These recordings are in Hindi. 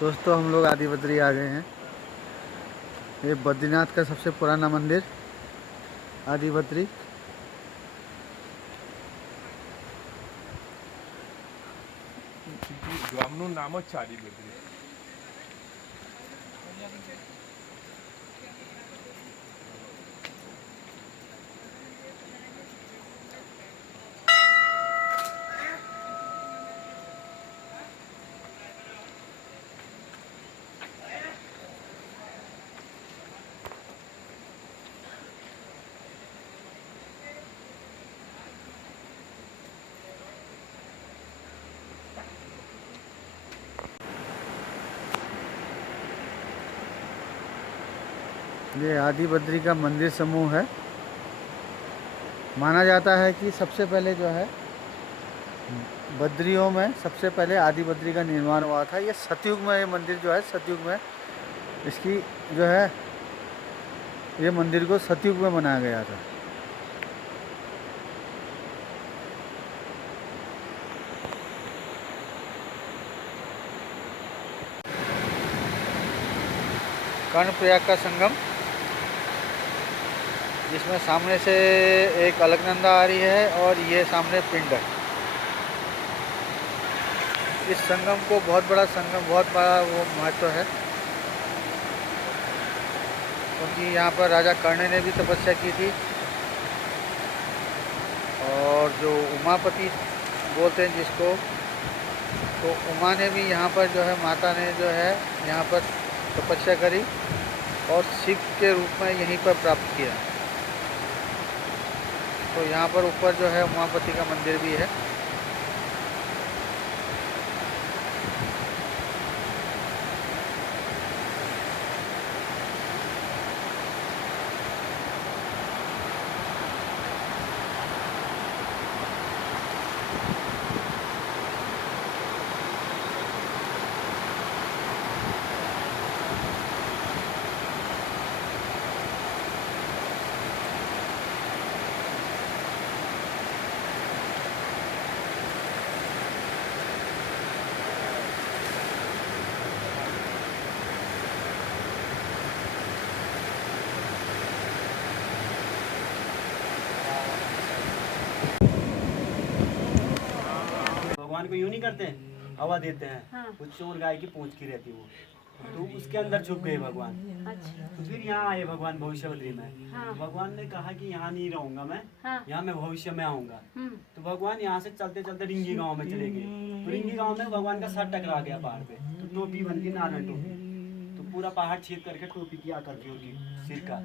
दोस्तों हम लोग आदि बद्री आ गए हैं। ये बद्रीनाथ का सबसे पुराना मंदिर आदि बद्री। ગામનું નામ જ છે આદિ બદ્રી। ये आदि बद्री का मंदिर समूह है। माना जाता है कि सबसे पहले जो है बद्रियों में सबसे पहले आदि बद्री का निर्माण हुआ था। ये सतयुग में, ये मंदिर जो है सतयुग में इसकी जो है ये मंदिर को सतयुग में बनाया गया था। कर्णप्रयाग का संगम, जिसमें सामने से एक अलकनंदा आ रही है और ये सामने पिंड है। इस संगम को बहुत बड़ा संगम, बहुत बड़ा वो महत्व है, क्योंकि यहाँ पर राजा कर्ण ने भी तपस्या की थी। और जो उमापति बोलते हैं जिसको, तो उमा ने भी यहाँ पर जो है, माता ने जो है यहाँ पर तपस्या करी और शिव के रूप में यहीं पर प्राप्त किया। तो यहाँ पर ऊपर जो है उमापति का मंदिर भी है। भगवान को यूं नहीं करते हैं, हवा देते हैं। हाँ। वो चोर गाय की पूंछ की रहती वो। हाँ। तो उसके अंदर छुप गए भगवान। अच्छा। तो फिर यहाँ आए भगवान भविष्यवद्री में। हाँ। तो भगवान ने कहा कि यहाँ नहीं रहूंगा मैं। हाँ। यहाँ मैं भविष्य में आऊंगा। तो भगवान यहाँ से चलते चलते रिंगी गांव में चले गए। तो रिंगी गांव में भगवान का सर टकरा गया पहाड़ पे। तो टोपी बन गई, नारायण टोपी। तो पूरा पहाड़ छेद करके टोपी की आकृति उनकी सिर का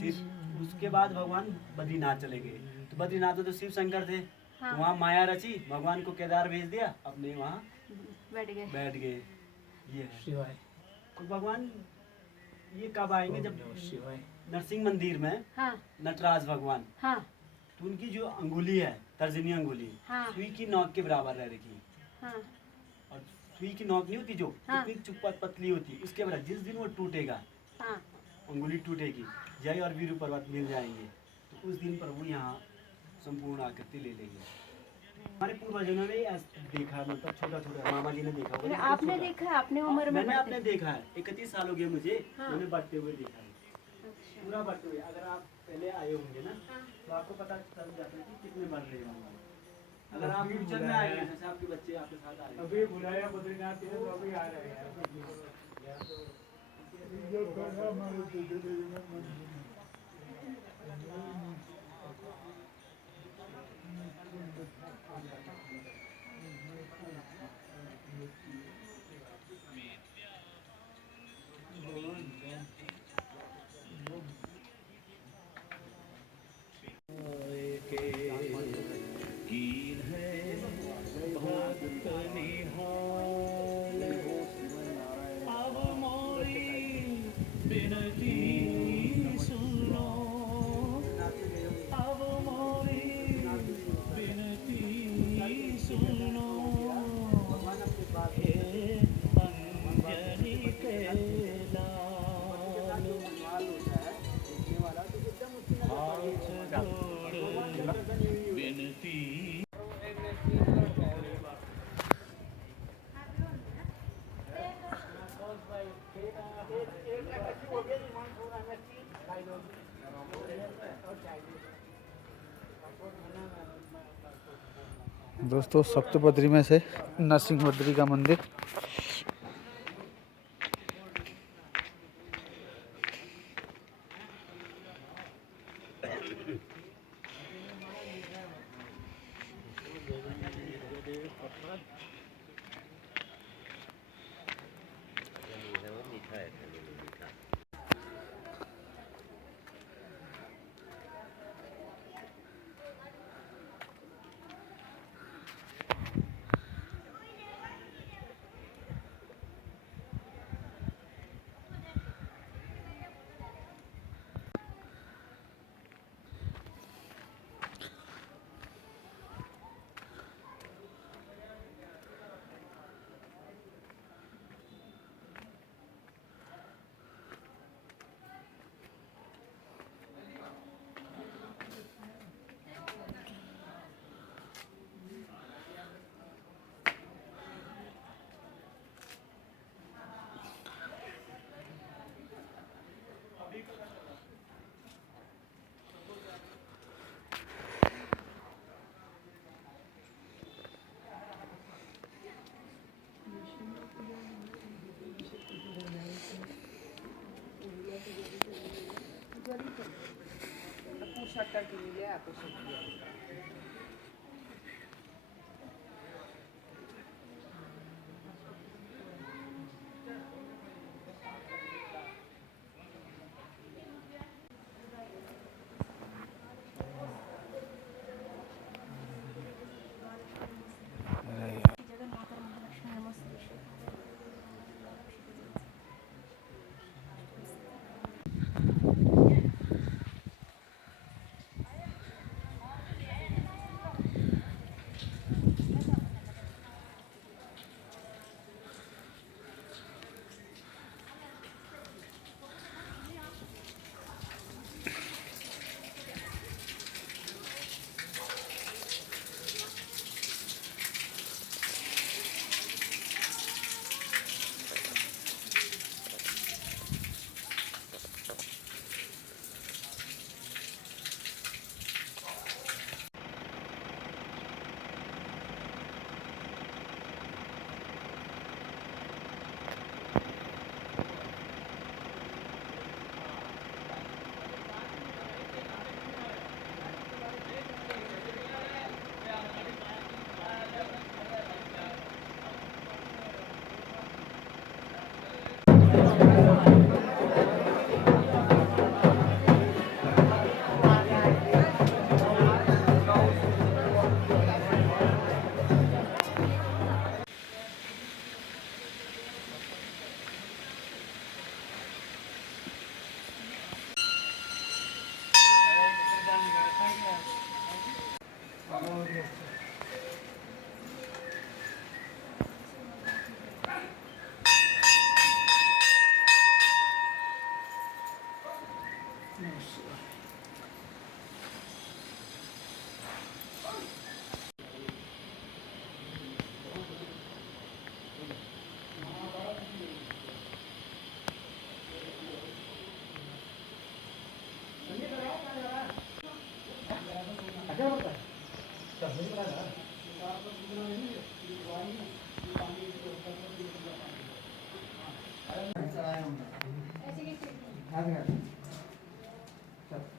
सिर। उसके बाद भगवान बद्रीनाथ चले गए। तो बद्रीनाथ में तो शिव शंकर थे। हाँ। तो वहाँ माया रची, भगवान को केदार भेज दिया, अपने वहाँ बैठ गए। ये है शिवाय। तो भगवान ये कब आएंगे? जब नरसिंह मंदिर में। हाँ। नटराज भगवान। हाँ। तो उनकी जो अंगुली है, तर्जनी अंगुली। हाँ। सुई की नोक के बराबर रह रखी। हाँ। और सुई की नोक नहीं होती जो, हाँ। इतनी चुप्पत पतली होती, उसके बराबर। जिस दिन वो टूटेगा, हाँ। अंगुली टूटेगी, जय और वीरू पर्वत मिल जाएंगे। तो उस दिन प्रभु यहाँ संपूर्ण आकृति ले लेंगे। हमारे पूर्वजों ने देखा, मतलब छोटा छोटा मामा जी ने देखा होगा। आपने देखा है अपने उम्र में? मैंने आपने देखा है, 31 साल हो गए मुझे। हाँ। मैंने बढ़ते हुए देखा है। अच्छा। पूरा बढ़ते हुए। अगर आप पहले आए होंगे ना, हाँ। तो आपको पता चल जाता है कि कितने बढ़ रहे होंगे। अगर आप फ्यूचर में आएंगे, जैसे आपके बच्चे आपके साथ आए, अभी बुलाया बद्रीनाथ तो अभी आ रहे हैं। दोस्तों सप्त बद्री में से नरसिंह बद्री का मंदिर।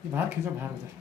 बाहर खींचो, बाहर हो जाए।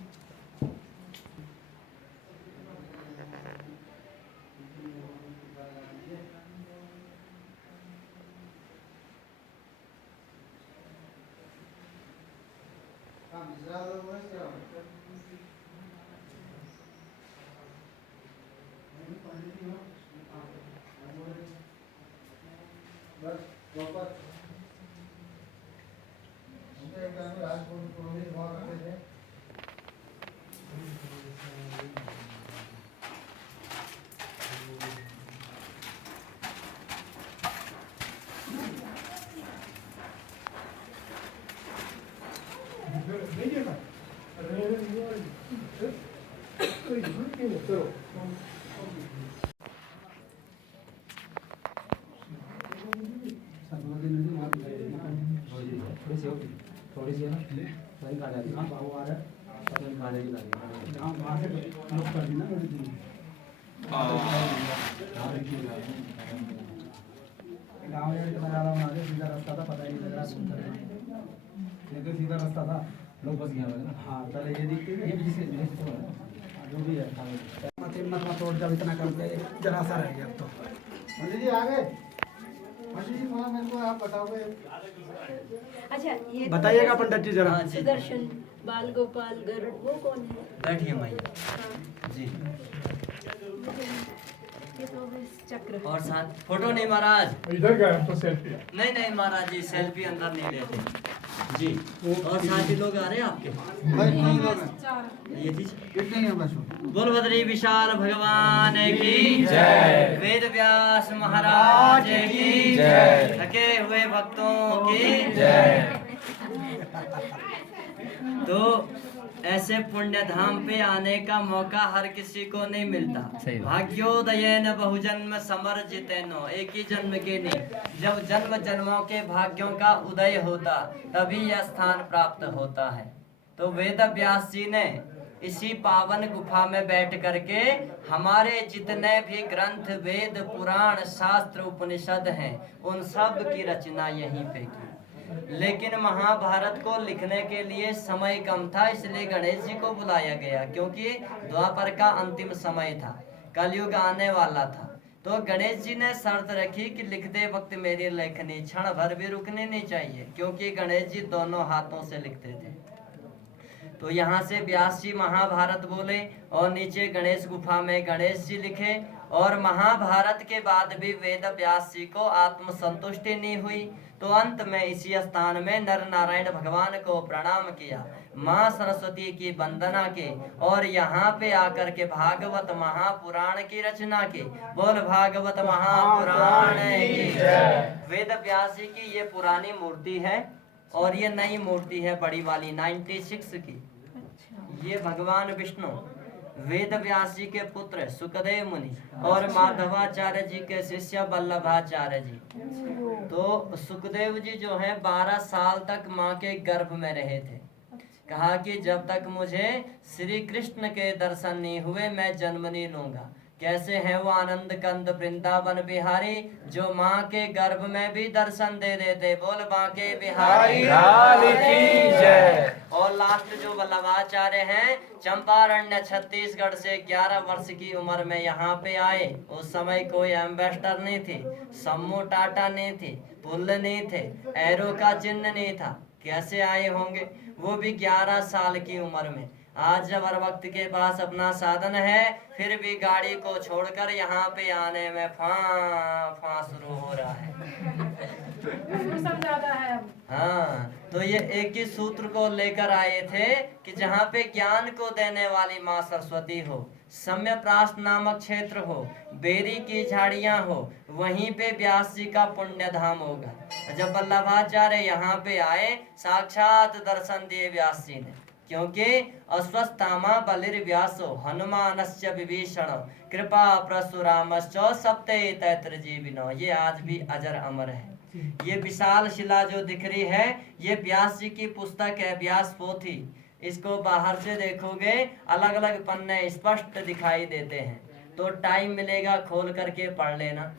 थोड़ी सी है ना, वही खा जाती है। बाबू आ रहा है, खाने की लगी। वहाँ से लुक कर दी ना। गाँव में तो नजारा बना दे, सीधा रास्ता था, पता ही नहीं लग रहा लेकिन सीधा रास्ता था, लोग बस गया ना। हाँ पहले ये दिखती थी, ये भी जिसके जो भी है मत हिम्मत मत तोड़, जब इतना कर दिया जरा सा रह गया अब तो। मंदिर जी आ गए, मंदिर जी थोड़ा मेरे को आप बताओगे। अच्छा ये बताइएगा पंडित जी जरा। सुदर्शन बाल गोपाल गरुड़ वो कौन है? बैठिए मैया हाँ, जी। ये तो बस चक्र। और साथ फोटो नहीं महाराज, इधर गए हम तो सेल्फी। नहीं नहीं महाराज जी सेल्फी अंदर नहीं लेते जी। और साथी लोग आ रहे हैं आपके? ये कितने हैं बस? बोल बद्री विशाल भगवान की जय, वेद व्यास महाराज की जय, थके हुए भक्तों की जय। तो ऐसे पुण्य धाम पे आने का मौका हर किसी को नहीं मिलता। भाग्योदयेन बहुजन्म समर्जितेनो, एक ही जन्म के नहीं, जब जन्म जन्मों के भाग्यों का उदय होता तभी यह स्थान प्राप्त होता है। तो वेद व्यास जी ने इसी पावन गुफा में बैठ करके हमारे जितने भी ग्रंथ वेद पुराण शास्त्र उपनिषद हैं उन सब की रचना यहीं पे की। लेकिन महाभारत को लिखने के लिए समय कम था, इसलिए गणेश जी को बुलाया गया, क्योंकि द्वापर का अंतिम समय था, कलयुग आने वाला था। तो गणेश जी ने शर्त रखी कि लिखते वक्त मेरी लेखनी क्षण भर भी रुकनी नहीं चाहिए, क्योंकि गणेश जी दोनों हाथों से लिखते थे। तो यहाँ से व्यास जी महाभारत बोले और नीचे गणेश गुफा में गणेश जी लिखे। और महाभारत के बाद भी वेद व्यास जी को आत्म संतुष्टि नहीं हुई, तो अंत में इसी स्थान में नर नारायण भगवान को प्रणाम किया, माँ सरस्वती की वंदना की और यहाँ पे आकर के भागवत महापुराण की रचना की। बोल भागवत महापुराण की जय। वेद व्यास जी की ये पुरानी मूर्ति है और ये नई मूर्ति है बड़ी वाली 96 की। ये भगवान विष्णु वेद व्यास जी के पुत्र सुखदेव मुनि और माधवाचार्य जी के शिष्य वल्लभाचार्य जी। तो सुखदेव जी जो है 12 साल तक माँ के गर्भ में रहे थे। कहा कि जब तक मुझे श्री कृष्ण के दर्शन नहीं हुए मैं जन्म नहीं लूंगा। कैसे हैं वो आनंद कंद वृंदावन बिहारी, जो माँ के गर्भ में भी दर्शन दे देते। बोल बांके बिहारी लाल की जय। और लास्ट जो वल्लभाचार्य हैं चंपारण्य छत्तीसगढ़ से 11 वर्ष की उम्र में यहाँ पे आए। उस समय कोई एम्बेसडर नहीं थी, सम्मू टाटा नहीं थी, पुल नहीं थे, एरो का चिन्ह नहीं था। कैसे आए होंगे वो भी 11 साल की उम्र में। आज जब हर वक्त के पास अपना साधन है फिर भी गाड़ी को छोड़कर यहाँ पे आने में फां शुरू हो रहा है। सब ज्यादा है अब। हाँ, तो ये एक ही सूत्र को लेकर आए थे कि जहाँ पे ज्ञान को देने वाली माँ सरस्वती हो, सम्यप्रास नामक क्षेत्र हो, बेरी की झाड़ियाँ हो, वहीं पे व्यास जी का पुण्य धाम होगा। जब वल्लभाचार्य यहाँ पे आए साक्षात दर्शन दिए व्यास जी ने, क्योंकि अस्वस्थामा बलिर्व्यासो हनुमानस्य विभीषण कृपा परशुरामश्च सप्ते तैत्रजीविनो। ये आज भी अजर अमर है। ये विशाल शिला जो दिख रही है ये व्यास जी की पुस्तक है, व्यास पोथी। इसको बाहर से देखोगे अलग अलग पन्ने स्पष्ट दिखाई देते हैं, तो टाइम मिलेगा खोल करके पढ़ लेना।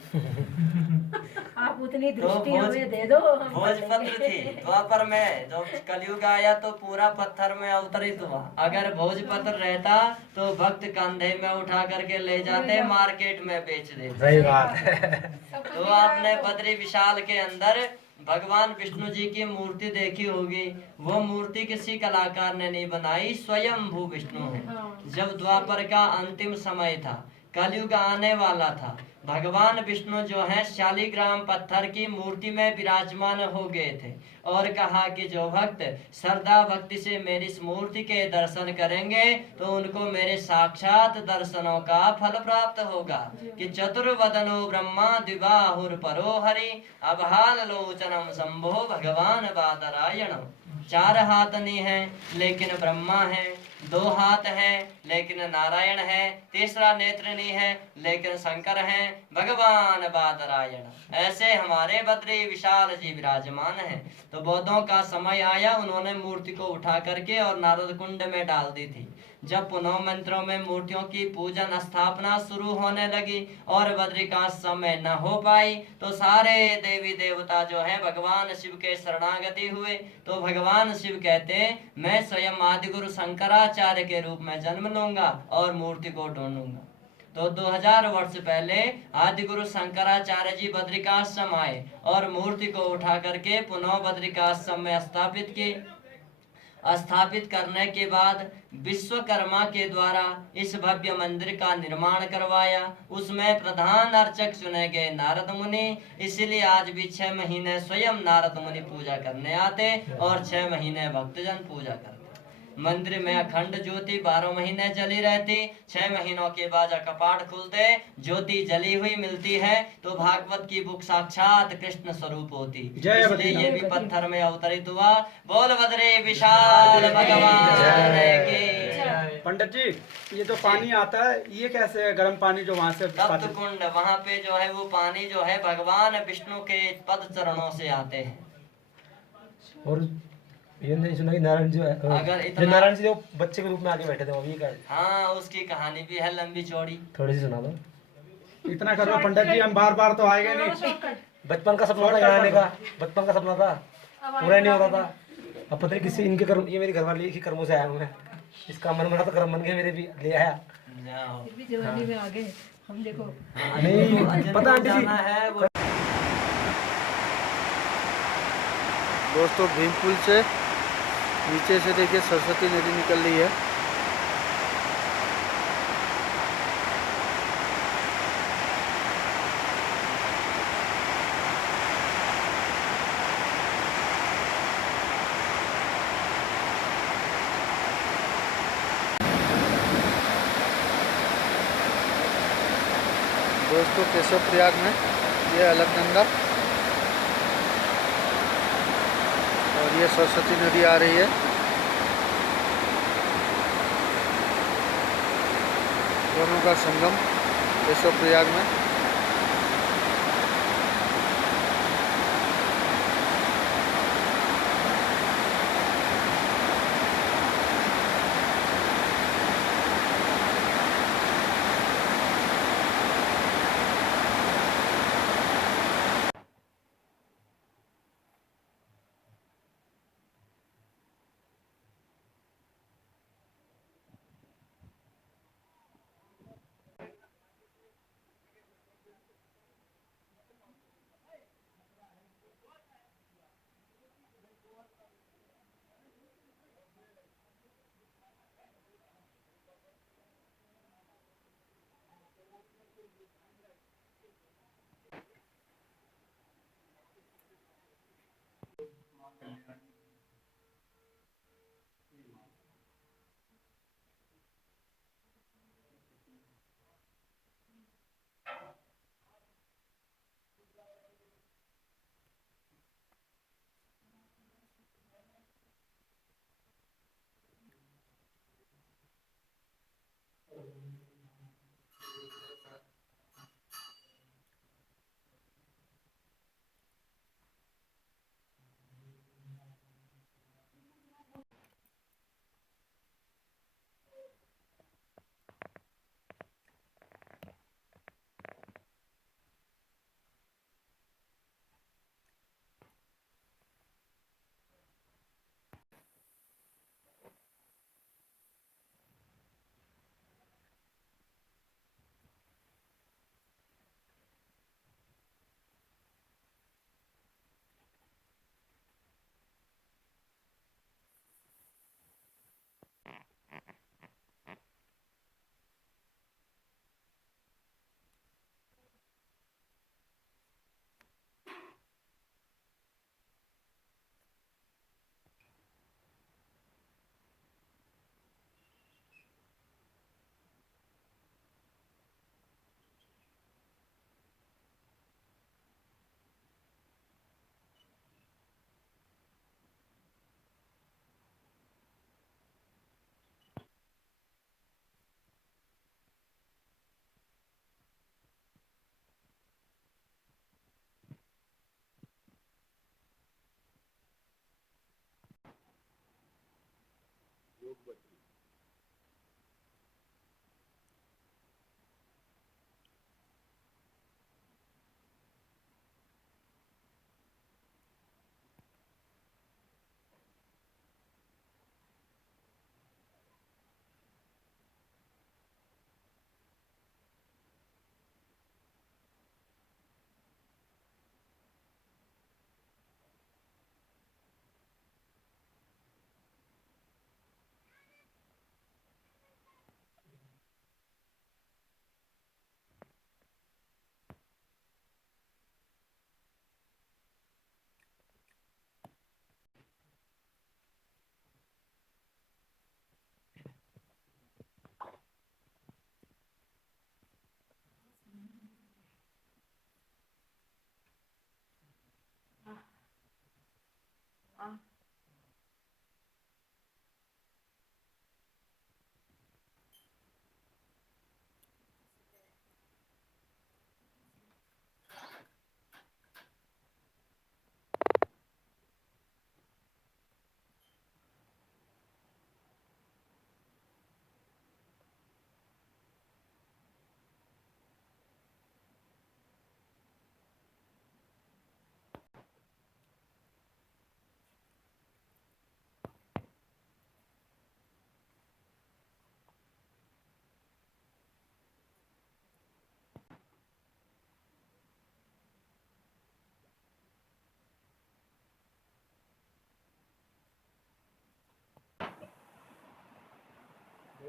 आप उतनी तो दृष्टि हमें दे दो, हम भोजपत्र थी द्वापर में, जब कलयुग आया तो पूरा पत्थर में अवतरित हुआ। अगर भोजपत्र रहता तो भक्त कंधे में उठा करके ले जाते, मार्केट में बेच देते। सही बात है। तो आपने बद्री विशाल के अंदर भगवान विष्णु जी की मूर्ति देखी होगी। वो मूर्ति किसी कलाकार ने नहीं बनाई, स्वयं भू विष्णु है। जब द्वापर का अंतिम समय था, कलयुग आने वाला था, भगवान विष्णु जो है शालिग्राम पत्थर की मूर्ति में विराजमान हो गए थे और कहा कि जो भक्त श्रद्धा भक्ति से मेरी इस मूर्ति के दर्शन करेंगे तो उनको मेरे साक्षात दर्शनों का फल प्राप्त होगा। कि चतुर्वदनो ब्रह्मा द्विबाहुर परो हरि अभाल लोचनम शंभो भगवान बादरायणम। 4 हाथ नहीं है लेकिन ब्रह्मा है, 2 हाथ हैं लेकिन नारायण है, तीसरा नेत्र नहीं है लेकिन शंकर हैं, भगवान बादरायण। ऐसे हमारे बद्री विशाल जी विराजमान हैं। तो बौद्धों का समय आया, उन्होंने मूर्ति को उठा करके और नारद कुंड में डाल दी थी। जब पुनः मंत्रों में मूर्तियों की पूजन स्थापना शुरू होने लगी और बद्रिकाश्रम में न हो पाई तो सारे देवी देवता जो है भगवान शिव के शरणागति हुए। तो भगवान शिव कहते मैं स्वयं आदिगुरु शंकराचार्य के रूप में जन्म लूंगा और मूर्ति को ढूंढूंगा। तो 2000 वर्ष पहले आदि गुरु शंकराचार्य जी बद्रिकाश्रम आए और मूर्ति को उठा करके पुनः बद्रिकाश्रम में स्थापित की। स्थापित करने के बाद विश्वकर्मा के द्वारा इस भव्य मंदिर का निर्माण करवाया। उसमें प्रधान अर्चक चुने गए नारद मुनि, इसलिए आज भी 6 महीने स्वयं नारद मुनि पूजा करने आते और 6 महीने भक्तजन पूजा करते। मंदिर में अखंड ज्योति 12 महीने जली रहती। 6 महीनों के बाद कपाट खुलते, ज्योति जली हुई मिलती है तो भागवत की बुक साक्षात कृष्ण स्वरूप होती, इसलिए ये भी पत्थर में अवतरित हुआ। बोल बद्री विशाल भगवान की। पंडित जी, ये जो पानी आता है ये कैसे है? गर्म पानी जो वहाँ से तप्त कुंड, वहाँ पे जो है वो पानी जो है भगवान विष्णु के पद चरणों से आते हैं। और ये नहीं सुना कि नारायण जी अगर इतना नारायण जी जो बच्चे के रूप में आके बैठे थे वो भी क्या? हाँ, उसकी कहानी भी है लंबी चौड़ी। थोड़ी सी सुना दो। इतना करो पंडित जी, हम बार बार तो आएंगे नहीं। बचपन का सपना था यहाँ आने का, बचपन का सपना था, पूरा नहीं होता था। अब पता नहीं किसी इनके कर्म, ये मेरी घरवाली की कर्मों से आया हूँ मैं। इसका मन बना तो कर्म बन गया, मेरे भी ले आया। फिर भी जवानी में आ गए हम, देखो नहीं पता आंटी जी है वो। दोस्तों भीमपुल से नीचे से देखिए सरस्वती नदी निकल रही है। दोस्तों केशव प्रयाग में ये अलकनंदा और ये सरस्वती नदी आ रही है। दोनों का संगम केशव प्रयाग में।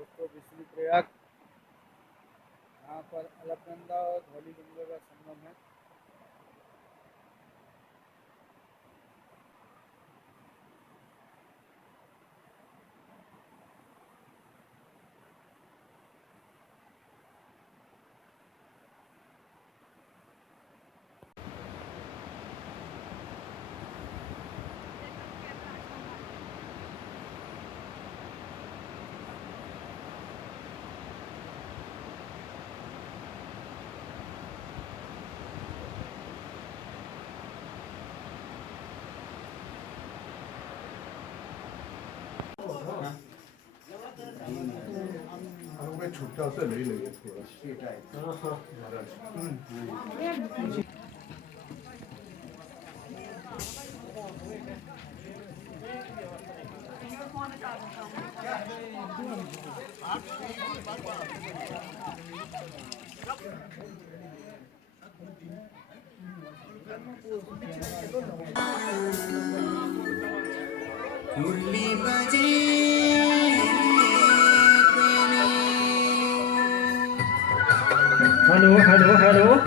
दोस्तों विष्णु प्रयाग, यहाँ पर अलकनंदा और धौली गंगा का संगम है। छुट्टा से नहीं लगे थोड़ा मुरली बजे हेलो हेलो हेलो